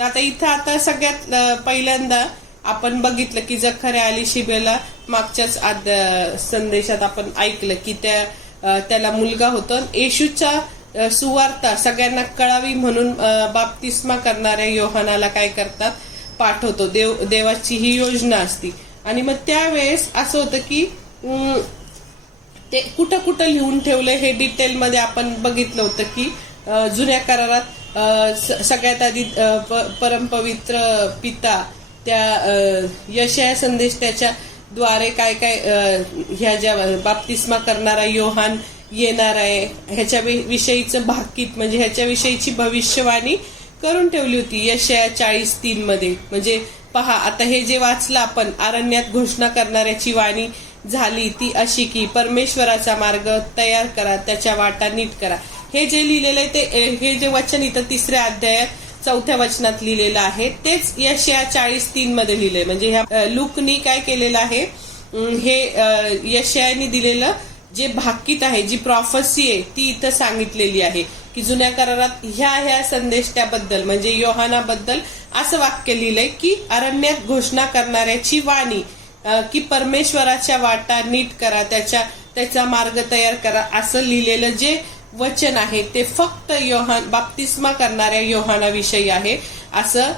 तर आता इथं आता सगळ्यात पहिल्यांदा आपण बघितलं की जखऱ्या आली शिबेला, मागच्याच संदेशात आपण ऐकलं की त्याला मुलगा होता. येशूच्या सुवार्ता सगळ्यांना कळावी म्हणून बाप्तिस्मा करणाऱ्या योहानाला काय करतात, पाठवतो. देवाची ही योजना असती. आणि मग त्यावेळेस असं होतं की ते कुठं कुठं लिहून ठेवलंय हे डिटेलमध्ये आपण बघितलं होतं की जुन्या करारात सगळ्यात आधी परमपवित्र पिता त्या यशाया संदेश त्याच्या द्वारे काय काय ह्या ज्या बाप्तिस्मा करणारा योहान येणार आहे ह्याच्या विषयीचं भाकीत म्हणजे ह्याच्या विषयीची भविष्यवाणी करून ठेवली होती यशाया 40:3 मध्ये. म्हणजे पहा, आता हे जे वाचलं आपण, अरण्यात घोषणा करणाऱ्याची वाणी झाली ती अशी की परमेश्वराचा मार्ग तयार करा, त्याच्या वाटा नीट करा. हे जे लिहिलेलं आहे ते हे जे वचन इथं 3ऱ्या अध्यायात 4थ्या वचनात लिहिलेलं आहे तेच यशाया 40:3 मध्ये लिहिलंय. म्हणजे ह्या लूकनी काय केलेलं आहे, हे यशायाने दिलेलं जे भाकीत आहे, जी प्रॉफसी आहे ती इथं सांगितलेली आहे की जुन्या करारात ह्या संदेश त्याबद्दल म्हणजे योहानाबद्दल असं वाक्य लिहिलंय की अरण्यात घोषणा करणाऱ्याची वाणी की परमेश्वराच्या वाटा नीट करा, त्याचा मार्ग तयार करा, असं लिहिलेलं जे वचन आहे ते फक्त बाप्तिस्मा करणाऱ्या योहानाविषयी आहे असं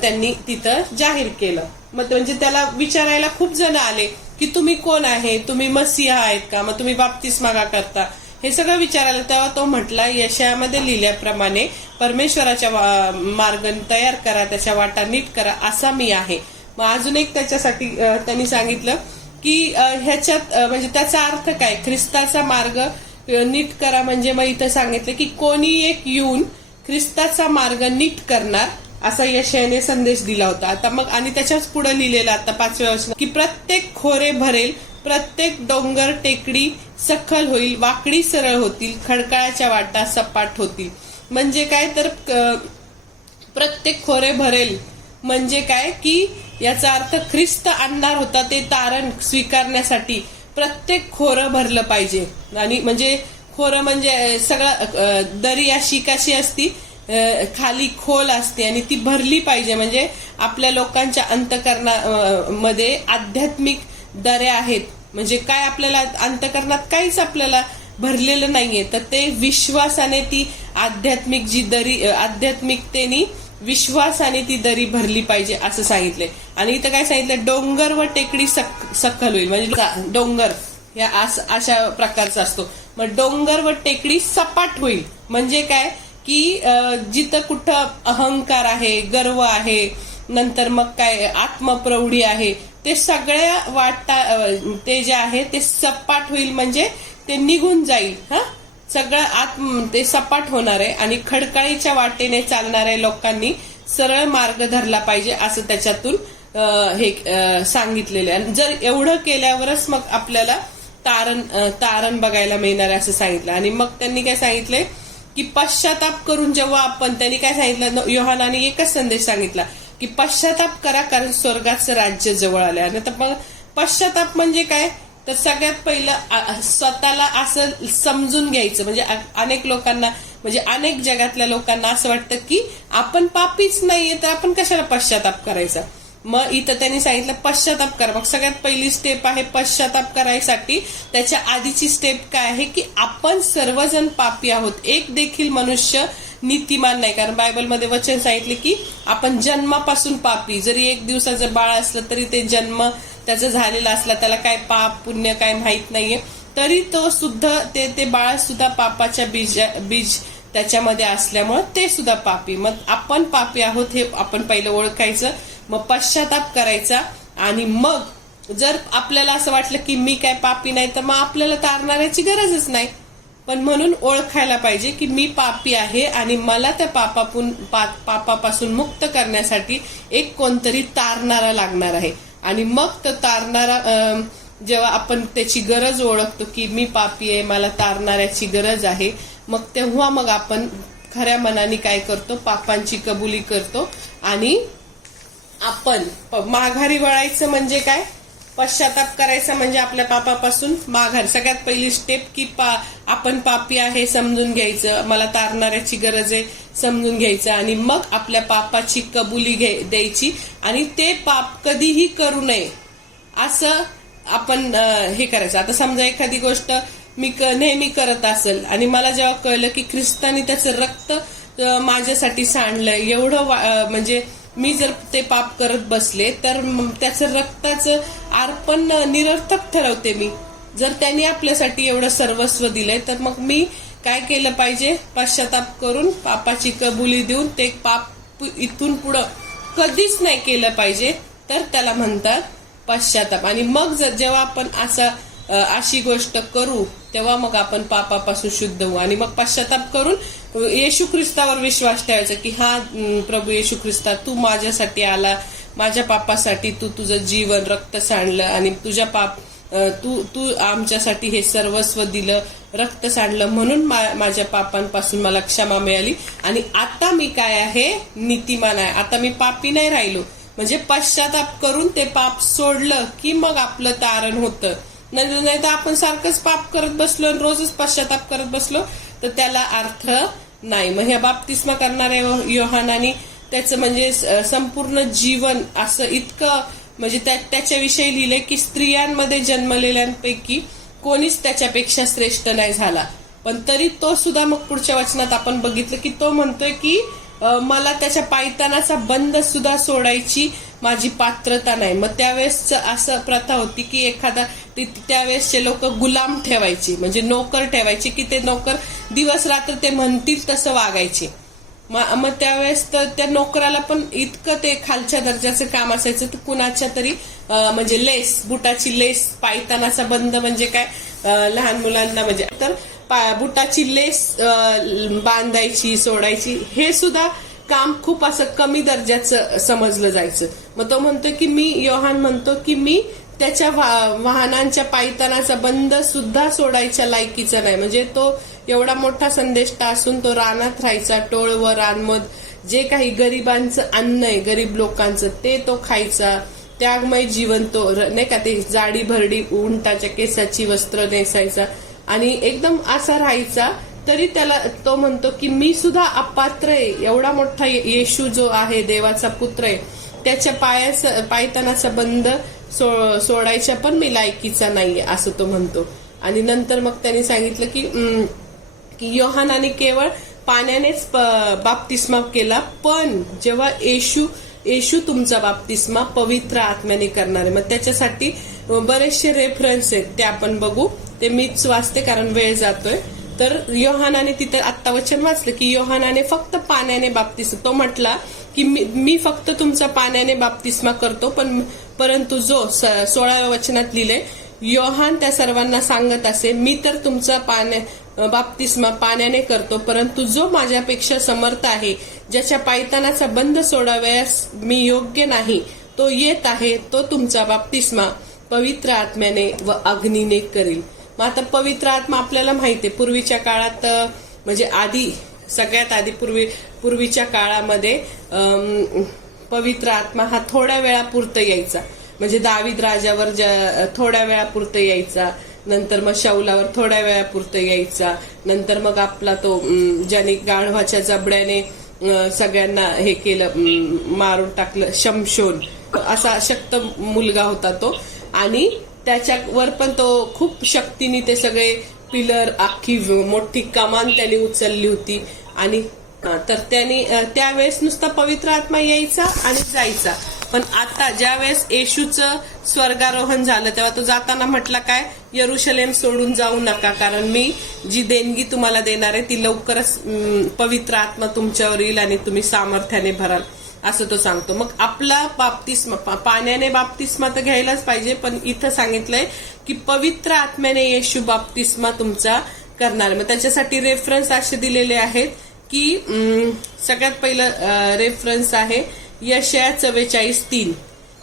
त्यांनी तिथं जाहीर केलं. मग म्हणजे त्याला विचारायला खूप जण आले की तुम्ही कोण आहे, तुम्ही मसीहा आहेत का, मग तुम्ही बाप्तिस्मा का करता, हे सगळं विचारायला. तेव्हा तो म्हटला यशायामध्ये लिहिल्याप्रमाणे परमेश्वराच्या मार्ग तयार करा, त्याच्या वाटा नीट करा, असा मी आहे. मग अजून एक त्याच्यासाठी त्यांनी सांगितलं की ह्याच्यात म्हणजे त्याचा अर्थ काय, ख्रिस्ताचा मार्ग नीट करा म्हणजे मग इथं सांगितलं की कोणी एक येऊन ख्रिस्ताचा मार्ग नीट करणार असा यशायाने संदेश दिला होता. आता मग आणि त्याच्याच पुढे लिहिलेलं आता 5व्या वचनात की प्रत्येक खोरे भरेल, प्रत्येक डोंगर टेकडी सखल होईल, वाकडी सरळ होतील, खडकाळाच्या वाटा सपाट होतील. म्हणजे काय तर प्रत्येक खोरे भरेल म्हणजे काय की याचा अर्थ ख्रिस्त आणणार होता ते तारण स्वीकारण्यासाठी प्रत्येक खोरं भरलं पाहिजे. आणि म्हणजे खोरं म्हणजे सगळं दरी अशी कशी असती, खाली खोल असते आणि ती भरली पाहिजे. म्हणजे आपल्या लोकांच्या अंतःकरणामध्ये आध्यात्मिक दऱ्या आहेत. म्हणजे काय आपल्याला अंतःकरणात काहीच आपल्याला भरलेलं नाहीये, तर ते विश्वासाने ती आध्यात्मिक जी दरी आध्यात्मिकतेने विश्वासाने ती दरी भरली पाहिजे असं सांगितलंय. आणि इथं काय सांगितलं, डोंगर व टेकडी सखल होईल. म्हणजे डोंगर या अशा प्रकारचा असतो. मग डोंगर व टेकडी सपाट होईल म्हणजे काय की जिथं कुठं अहंकार आहे, गर्व आहे, नंतर मग काय आत्मप्रौढी आहे, ते सगळ्या वाटा ते जे आहे ते सपाट होईल म्हणजे ते निघून जाईल. सगळं ते सपाट होणार आहे. आणि खडकाळीच्या वाटेने चालणाऱ्या लोकांनी सरळ मार्ग धरला पाहिजे असं त्याच्यातून हे सांगितलेलं आहे. आणि जर एवढं केल्यावरच मग आपल्याला तारण बघायला मिळणार आहे असं सांगितलं. आणि मग त्यांनी काय सांगितलंय की पश्चाताप करून जेव्हा आपण, त्यांनी काय सांगितलं, योहानाने एकच संदेश सांगितला की पश्चाताप करा कारण स्वर्गाचं राज्य जवळ आलंय. आणि तर मग पश्चाताप म्हणजे काय, तर सगळ्यात पहिलं स्वतःला असं समजून घ्यायचं. म्हणजे अनेक लोकांना म्हणजे अनेक जगातल्या लोकांना असं वाटतं की आपण पापीच नाहीये तर आपण कशाला पश्चाताप करायचा. मग इथं त्यांनी सांगितलं पश्चाताप करा. मग सगळ्यात पहिली स्टेप आहे पश्चाताप करायसाठी. त्याच्या आधीची स्टेप काय आहे की आपण सर्वजण पापी आहोत, एक देखील मनुष्य नीतिमान नाही. कारण बायबलमध्ये वचन सांगितले की आपण जन्मापासून पापी. जरी 1 दिवसाचं बाळ असलं तरी ते जन्म त्याचा झालेला असला, त्याला काय पाप पुण्य काय माहित नाहीये, तरी तो सुद्धा ते बाळ सुद्धा पापाच्या बीज त्याच्यामध्ये असल्यामुळे ते सुद्धा पापी. मग आपण पापी आहोत हे आपण पहिलं ओळखायचं, मग पश्चाताप करायचा. आणि मग जर आपल्याला असं वाटलं की मी काय पापी नाही तर मग आपल्याला तारणाऱ्याची गरजच नाही. पण म्हणून ओळखायला पाहिजे की मी पापी आहे आणि मला त्या पापापासून मुक्त करण्यासाठी एक कोणतरी तारणारा लागणार आहे. आणि मग तो तारणारा जेव्हा आपण त्याची गरज ओळखतो की मी पापी आहे, मला तारणाऱ्याची गरज आहे, मग तेव्हा मग आपण खऱ्या मनाने काय करतो, पापांची कबुली करतो. आणि आपण माघारी वळायचं म्हणजे काय पश्चाताप करायचा म्हणजे आपल्या पापापासून माघार. सगळ्यात पहिली स्टेप की आपण पापी आहे समजून घ्यायचं, मला तारणाऱ्याची गरज आहे समजून घ्यायचं, आणि मग आपल्या पापाची कबुली द्यायची आणि ते पाप कधीही करू नये असं आपण हे करायचं. आता समजा एखादी गोष्ट मी नेहमी करत असेल आणि मला जेव्हा कळलं की ख्रिस्तानी त्याचं रक्त माझ्यासाठी सांडलं, एवढं म्हणजे मी जर ते पाप करत बसले तर त्याचं रक्ताचं अर्पण निरर्थक ठरवते मी. जर त्यांनी आपल्यासाठी एवढं सर्वस्व दिलंय तर मग मी काय केलं पाहिजे, पश्चाताप करून पापाची कबुली देऊन ते पाप इथून पुढं कधीच नाही केलं पाहिजे. तर त्याला म्हणतात पश्चाताप. आणि मग जेव्हा आपण अशी गोष्ट करू तेव्हा मग आपण पापापासून शुद्ध होऊ आणि मग पश्चाताप करून येशू ख्रिस्तावर विश्वास ठेवायचा की हा प्रभू येशू ख्रिस्ता, तू माझ्यासाठी आला, माझ्या पापासाठी तू तुझं जीवन रक्त सांडलं आणि तुझ्या तू आमच्यासाठी हे सर्वस्व दिलं, रक्त सांडलं, म्हणून माझ्या पापांपासून मला क्षमा मिळाली आणि आता मी काय आहे, नीतिमान आहे, आता मी पापी नाही राहिलो. म्हणजे पश्चाताप करून ते पाप सोडलं की मग आपलं तारण होतं. नाही तर आपण सारखंच पाप करत बसलो आणि रोजच पश्चाताप करत बसलो तर त्याला अर्थ नाही. मग ह्या बाप्तिस्मा करणाऱ्या योहानाने त्याचं म्हणजे संपूर्ण जीवन असं इतकं म्हणजे त्याच्याविषयी लिहिलंय की स्त्रियांमध्ये जन्मलेल्यांपैकी कोणीच त्याच्यापेक्षा श्रेष्ठ नाही झाला. पण तरी तो सुद्धा मग पुढच्या वचनात आपण बघितलं की तो म्हणतोय की मला त्याच्या पायतानाचा बंद सुद्धा सोडायची माझी पात्रता नाही. मग त्यावेळेस असं प्रथा होती की एखादा त्यावेळेसचे लोक गुलाम ठेवायचे, म्हणजे नोकर ठेवायचे की ते नोकर दिवस रात्र ते म्हणतील तसं वागायचे. मग त्यावेळेस तर त्या नोकराला पण इतकं ते खालच्या दर्जाचं काम असायचं तर कुणाच्या तरी म्हणजे लेस, बुटाची लेस, पायतानाचा बंद म्हणजे काय, लहान मुलांना म्हणजे तर बुटाची लेस बांधायची सोडायची, हे सुद्धा काम खूप असं कमी दर्जाचं समजलं जायचं. मग तो म्हणतो की योहान म्हणतो की मी त्याच्या वाहनांच्या पायतानाचा बंद सुद्धा सोडायच्या लायकीचा नाही. म्हणजे तो एवढा मोठा संदेष्टा असून तो रानात राहायचा, टोळ व रानमध, जे काही गरिबांचं अन्न आहे, गरीब लोकांचं, ते तो खायचा, त्यागमय जीवन तो नाही का, ते जाडी भरडी उंटाच्या केसाची वस्त्र नेसायचा आणि एकदम असा राहायचा. तरी त्याला तो म्हणतो की मी सुद्धा अपात्र आहे, एवढा मोठा येशू जो आहे देवाचा पुत्र आहे, त्याच्या पायतानाचा बंद सोडायच्या पण मी लायकीचा नाहीये असं तो म्हणतो. आणि नंतर मग त्यांनी सांगितलं की योहानाने केवळ पाण्यानेच बाप्तिस्मा केला, पण जेव्हा येशू तुमचा बाप्तिस्मा पवित्र आत्म्याने करणार आहे. मग त्याच्यासाठी बरेचसे रेफरन्स आहेत, ते आपण बघू. ते मीच वाचते कारण वेळ जातोय. तर योहानाने तिथे आत्ता वचन वाचलं की योहानाने फक्त पाण्याने बाप्तिस्मा, तो म्हटला की मी फक्त तुमचा पाण्याने बाप्तिस्मा करतो, परंतु जो 16व्या वचनात लिहिले, योहान त्या सर्वांना सांगत असे, मी तर तुमचा बाप्तिस्मा पाण्याने करतो, परंतु जो माझ्यापेक्षा समर्थ आहे, ज्याच्या पायतानाचा बंद सोडावयास मी योग्य नाही, तो येत आहे, तो तुमचा बाप्तिस्मा पवित्र आत्म्याने व अग्नीने करील. मग आता पवित्र आत्मा आपल्याला माहिती आहे, पूर्वीच्या काळात म्हणजे आधी सगळ्यात आधी पूर्वीच्या काळामध्ये पवित्र आत्मा हा थोड्या वेळापुरतं यायचा. म्हणजे दावीद राजावर थोड्या वेळापुरतं यायचा, नंतर मग शौलावर थोड्या वेळापुरतं यायचा, नंतर मग आपला तो ज्याने गाढवाच्या जबड्याने सगळ्यांना हे केलं, मारून टाकलं, शमशोन असा शक्त मुलगा होता तो. आणि त्याच्यावर पण तो खूप शक्तीने ते सगळे पिलर, अख्खी मोठी कमान त्याने उचलली होती. आणि तर त्यावेळेस नुसता पवित्र आत्मा यायचा आणि जायचा. पण आता ज्या वेळेस येशूचं स्वर्गारोहण झालं तेव्हा तो जाताना म्हटला काय, यरुशलेम सोडून जाऊ नका, कारण मी जी देणगी तुम्हाला देणार आहे ती लवकरच पवित्र आत्मा तुमच्यावर येईल आणि तुम्ही सामर्थ्याने भराल असं तो सांगतो. मग आपला बाप्तिस्मा पाण्याने बाप्तिस्मा तर घ्यायलाच पाहिजे, पण इथं सांगितलंय की पवित्र आत्म्याने येशू बाप्तिस्मा तुमचा करणार. मग त्याच्यासाठी रेफरन्स असे दिलेले आहेत की सगळ्यात पहिलं रेफरन्स आहे यशाया 44:3,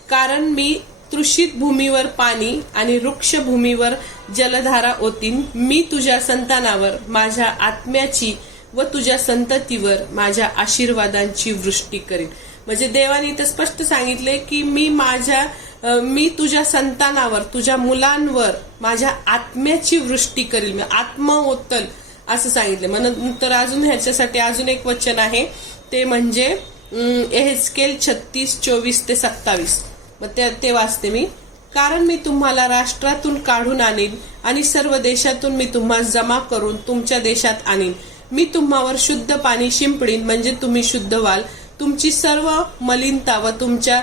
कारण मी तृषित भूमीवर पाणी आणि वृक्ष भूमीवर जलधारा ओतीन, मी तुझ्या संतानावर माझ्या आत्म्याची व तुझ्या संततीवर माझ्या आशीर्वादांची वृष्टी करीन. म्हणजे देवाने इथं स्पष्ट सांगितले की मी माझ्या मी तुझ्या संतानावर, तुझ्या मुलांवर माझ्या आत्म्याची वृष्टी करील, मी आत्मा ओतल असं सांगितलं. मग नंतर अजून ह्याच्यासाठी अजून एक वचन आहे, ते म्हणजे एहेजकेल 36:24-27. मग ते वाचते मी. कारण मी तुम्हाला राष्ट्रातून काढून आणीन आणि सर्व देशातून मी तुम्हाला जमा करून तुमच्या देशात आणीन. मी तुम्हावर शुद्ध पाणी शिंपडीन, म्हणजे तुम्ही शुद्ध व्हाल. तुमची सर्व मलिनता व तुमच्या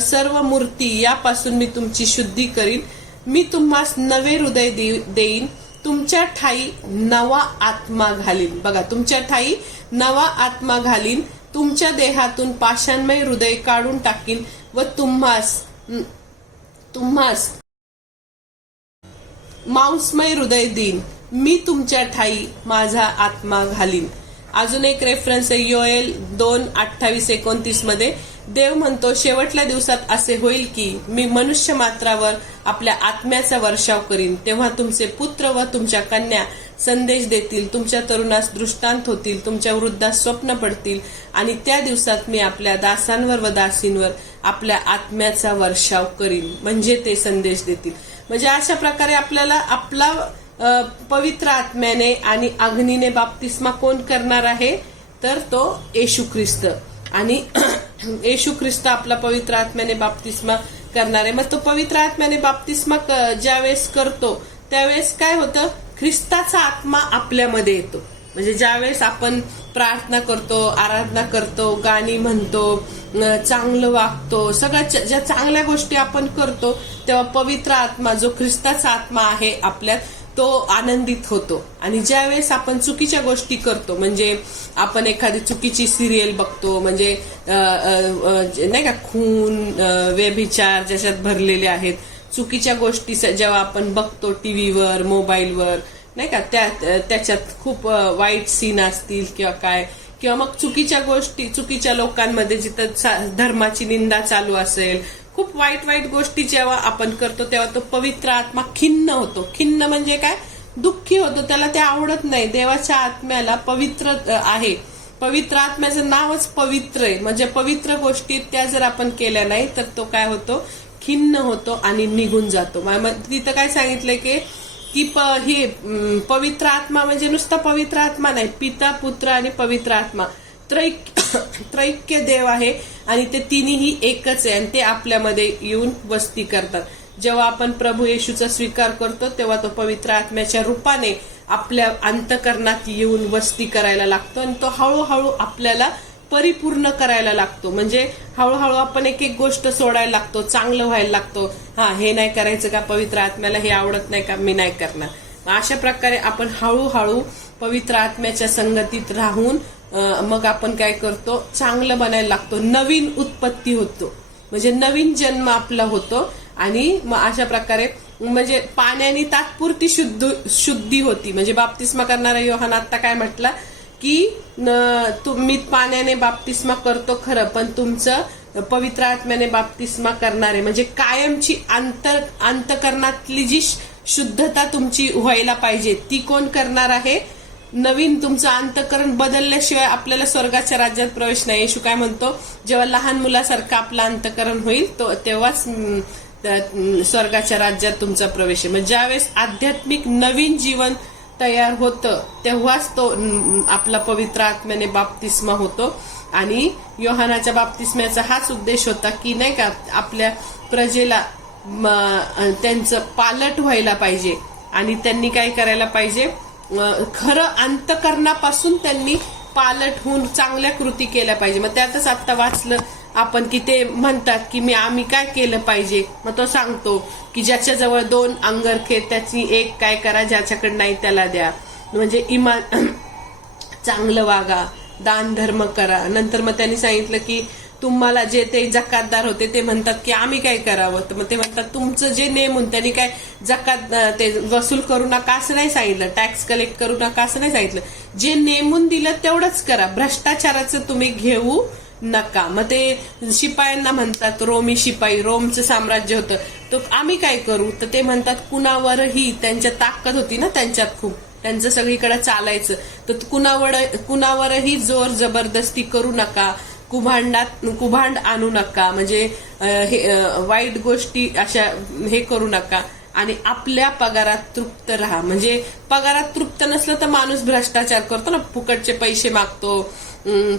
सर्व मूर्ती यापासून मी तुमची शुद्धी करीन. मी तुम्हास नवे हृदय देईन, तुमच्या ठाई नवा आत्मा घालीन. बघा, तुमच्या ठाई नवा आत्मा घालीन. तुमच्या देहातून पाषाणमय हृदय काढून टाकीन व तुम्हास मांसमय हृदय देईन. मी तुमच्या ठाई माझा आत्मा घालीन. अजून एक रेफरन्स आहे योएल 2:28-29 मध्ये. देव म्हणतो, शेवटल्या दिवसात असे होईल की मी मनुष्य मात्रावर आपल्या आत्म्याचा वर्षाव करीन. तेव्हा तुमचे पुत्र व तुमच्या कन्या संदेश देतील, तुमच्या तरुणास दृष्टांत होतील, तुमच्या वृद्धास स्वप्न पडतील आणि त्या दिवसात मी आपल्या दासांवर व दासींवर आपल्या आत्म्याचा वर्षाव करीन, म्हणजे ते संदेश देतील. म्हणजे अशा प्रकारे आपल्याला आपला पवित्र आत्म्याने आणि अग्नीने बाप्तिस्मा कोण करणार आहे, तर तो येशू ख्रिस्त. आणि येशू ख्रिस्त आपला पवित्र आत्म्याने बाप्तिस्मा करणार आहे. मग तो पवित्र आत्म्याने बाप्तिस्मा ज्यावेळेस करतो त्यावेळेस काय होतं, ख्रिस्ताचा आत्मा आपल्यामध्ये येतो. म्हणजे ज्यावेळेस आपण प्रार्थना करतो, आराधना करतो, गाणी म्हणतो, चांगलं वागतो, सगळ्या ज्या चांगल्या गोष्टी आपण करतो, तेव्हा पवित्र आत्मा जो ख्रिस्ताचा आत्मा आहे आपल्यात, तो आनंदित होतो. आणि ज्यावेळेस आपण चुकीच्या गोष्टी करतो, म्हणजे आपण एखादी चुकीची सिरियल बघतो, म्हणजे नाही का, खून, व्यभिचार ज्याच्यात भरलेले आहेत, चुकीच्या गोष्टी जेव्हा आपण बघतो टीव्हीवर, मोबाईलवर, नाही का, त्याच्यात खूप वाईट सीन असतील किंवा काय, किंवा मग चुकीच्या गोष्टी, चुकीच्या लोकांमध्ये जिथं धर्माची निंदा चालू असेल, खूप वाईट वाईट गोष्टी जेव्हा आपण करतो, तेव्हा तो पवित्र आत्मा खिन्न होतो. खिन्न म्हणजे काय, दुःखी होतो, त्याला ते आवडत नाही. देवाच्या आत्म्याला पवित्र आहे, पवित्र आत्म्याचं नावच पवित्र आहे. म्हणजे पवित्र गोष्टी त्या जर आपण केल्या नाही तर तो काय होतो, खिन्न होतो आणि निघून जातो. तिथं काय सांगितलंय की हे पवित्र आत्मा म्हणजे नुसता पवित्र आत्मा नाही, पिता, पुत्र आणि पवित्र आत्मा त्रैक्य देव आहे आणि ते तिन्ही एकच आहे आणि ते आपल्यामध्ये येऊन वस्ती करतात. जेव्हा आपण प्रभू येशूचा स्वीकार करतो तेव्हा तो पवित्र आत्म्याच्या रूपाने आपल्या अंतकरणात येऊन वस्ती करायला लागतो आणि तो हळूहळू आपल्याला परिपूर्ण करायला लागतो. म्हणजे हळूहळू आपण एक एक गोष्ट सोडायला लागतो, चांगलं व्हायला लागतो. हे नाही करायचं का, पवित्र आत्म्याला हे आवडत नाही का, मी नाही करणार. अशा प्रकारे आपण हळूहळू पवित्र आत्म्याच्या संगतीत राहून मग आपण काय करतो, चांगलं बनायला लागतो, नवीन उत्पत्ती होतो, म्हणजे नवीन जन्म आपला होतो. आणि मग अशा प्रकारे म्हणजे पाण्याने तात्पुरती शुद्धी होती. म्हणजे बाप्तिस्मा करणारा योहान आता काय म्हटला की तुम्ही पाण्याने बाप्तिस्मा करतो खरं, पण तुमचं पवित्र आत्म्याने बाप्तिस्मा करणारे म्हणजे कायमची अंतकरणातली जी शुद्धता तुमची व्हायला पाहिजे ती कोण करणार आहे, नवीन तुमचं अंतकरण बदलल्याशिवाय आपल्याला स्वर्गाच्या राज्यात प्रवेश नाही. येशू काय म्हणतो, जेव्हा लहान मुलासारखं आपलं अंतकरण होईल तेव्हाच स्वर्गाच्या राज्यात तुमचा प्रवेश आहे. मग ज्यावेळेस आध्यात्मिक नवीन जीवन तयार होतं तेव्हाच तो आपला पवित्र आत्म्याने बाप्तिस्मा होतो. आणि योहानाच्या बाप्तिस्म्याचा हाच उद्देश होता की नाही का, आपल्या प्रजेला त्यांचं पालट व्हायला पाहिजे आणि त्यांनी काय करायला पाहिजे, खरं अंतकरणापासून त्यांनी पालट होऊन चांगल्या कृती केल्या पाहिजे. मग त्यातच आता वाचलं आपण की ते म्हणतात की आम्ही काय केलं पाहिजे. मग तो सांगतो की ज्याच्याजवळ 2 अंगरखे त्याची एक काय करा, ज्याच्याकडे नाही त्याला द्या. म्हणजे इमान चांगलं वागा, दान धर्म करा. नंतर मग त्यांनी सांगितलं की तुम्हाला जे ते जकातदार होते ते म्हणतात की आम्ही काय करावं, तर मग ते म्हणतात तुमचं जे नेमून, त्यांनी काय जकात ते वसूल करू नका असं नाही सांगितलं, टॅक्स कलेक्ट करू नका असं नाही सांगितलं, जे नेमून दिलं तेवढंच करा, भ्रष्टाचाराचं तुम्ही घेऊ नका. मग ते शिपायांना म्हणतात, रोमी शिपाई, रोमचं साम्राज्य होतं, तर आम्ही काय करू, तर ते म्हणतात कुणावरही, त्यांच्या ताकद होती ना त्यांच्यात खूप, त्यांचं सगळीकडे चालायचं, तर कुणावरही जोर जबरदस्ती करू नका, कुभांड आणू नका, म्हणजे वाईट गोष्टी अशा हे करू नका आणि आपल्या पगारात तृप्त राहा. म्हणजे पगारात तृप्त नसलं तर माणूस भ्रष्टाचार करतो ना, फुकटचे पैसे मागतो,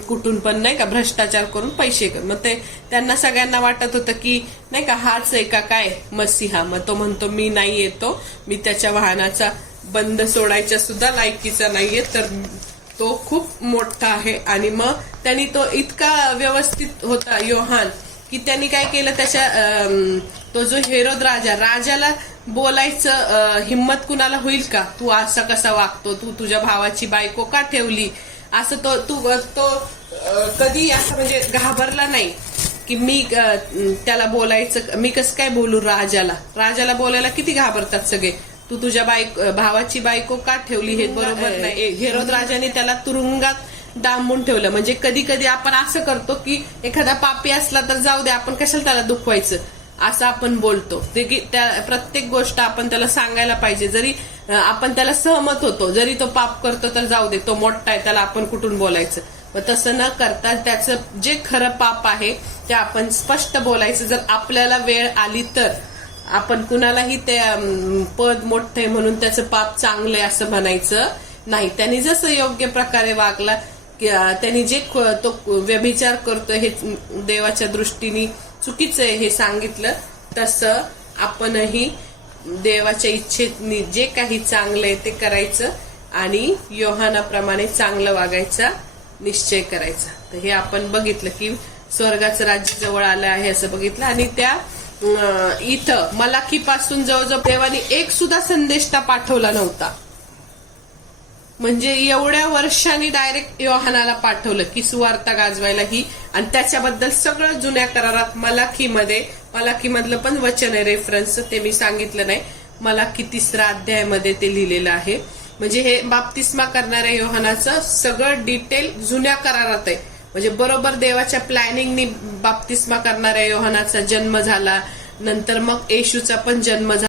कुठून पण नाही का, भ्रष्टाचार करून पैसे. मग ते त्यांना सगळ्यांना वाटत होतं की नाही का हाच आहे का काय मसीहा. मग तो म्हणतो मी नाही येतो, मी त्याच्या वाहनाचा बंद सोडायच्या सुद्धा लायकीचा नाहीये, तर तो खूप मोठा आहे. आणि मग त्यांनी तो इतका व्यवस्थित होता योहान की त्यांनी काय केलं, त्याच्या तो जो हेरोद राजाला बोलायचं हिम्मत कुणाला होईल का, तू असा कसा वागतो, तू तुझ्या भावाची बायको का ठेवली, असं तो कधी असं म्हणजे घाबरला नाही की मी त्याला बोलायचं, मी कसं काय बोलू राजाला बोलायला किती घाबरतात सगळे, तू तुझ्या भावाची बायको का ठेवली, हे बरोबर नाही. हेरोद राजाने त्याला तुरुंगात डांबून ठेवलं. म्हणजे कधी कधी आपण असं करतो की एखादा पापी असला तर जाऊ दे, आपण कशाला त्याला दुखवायचं असं आपण बोलतो. ते की त्या प्रत्येक गोष्ट आपण त्याला सांगायला पाहिजे, जरी आपण त्याला सहमत होतो, जरी तो पाप करतो तर जाऊ दे, तो मोठा आहे, त्याला आपण कुठून बोलायचं. मग तसं न करता त्याचं जे खरं पाप आहे ते आपण स्पष्ट बोलायचं. जर आपल्याला वेळ आली तर आपण कुणालाही ते पद मोठं आहे म्हणून त्याचं पाप चांगलं आहे असं म्हणायचं नाही. त्यांनी जसं योग्य प्रकारे वागला, त्यांनी जे तो व्यभिचार करतोय हे देवाच्या दृष्टीने चुकीचं आहे हे सांगितलं, तसं आपणही देवाच्या इच्छेने जे काही चांगलं आहे ते करायचं आणि योहानाप्रमाणे चांगलं वागायचा निश्चय करायचा. तर हे आपण बघितलं की स्वर्गाचं राज्य जवळ आलं आहे असं बघितलं. आणि त्या इथं मलाखीपासून जवळजवळ देवाने एक सुद्धा संदेश पाठवला नव्हता. म्हणजे एवढ्या वर्षांनी डायरेक्ट योहानाला पाठवलं की सुवार्ता गाजवायला ही, आणि त्याच्याबद्दल सगळं जुन्या करारात मलाखीमधलं पण वचन आहे रेफरन्स, ते मी सांगितलं नाही. मलाखी 3 अध्यायामध्ये ते लिहिलेलं आहे. म्हणजे हे बाप्तिस्मा करणाऱ्या योहानाचं सगळं डिटेल जुन्या करारात आहे. म्हणजे बरोबर देवाच्या प्लॅनिंगनी बाप्तिस्मा करणाऱ्या योहानाचा जन्म झाला, नंतर मग येशूचा पण जन्म झाला.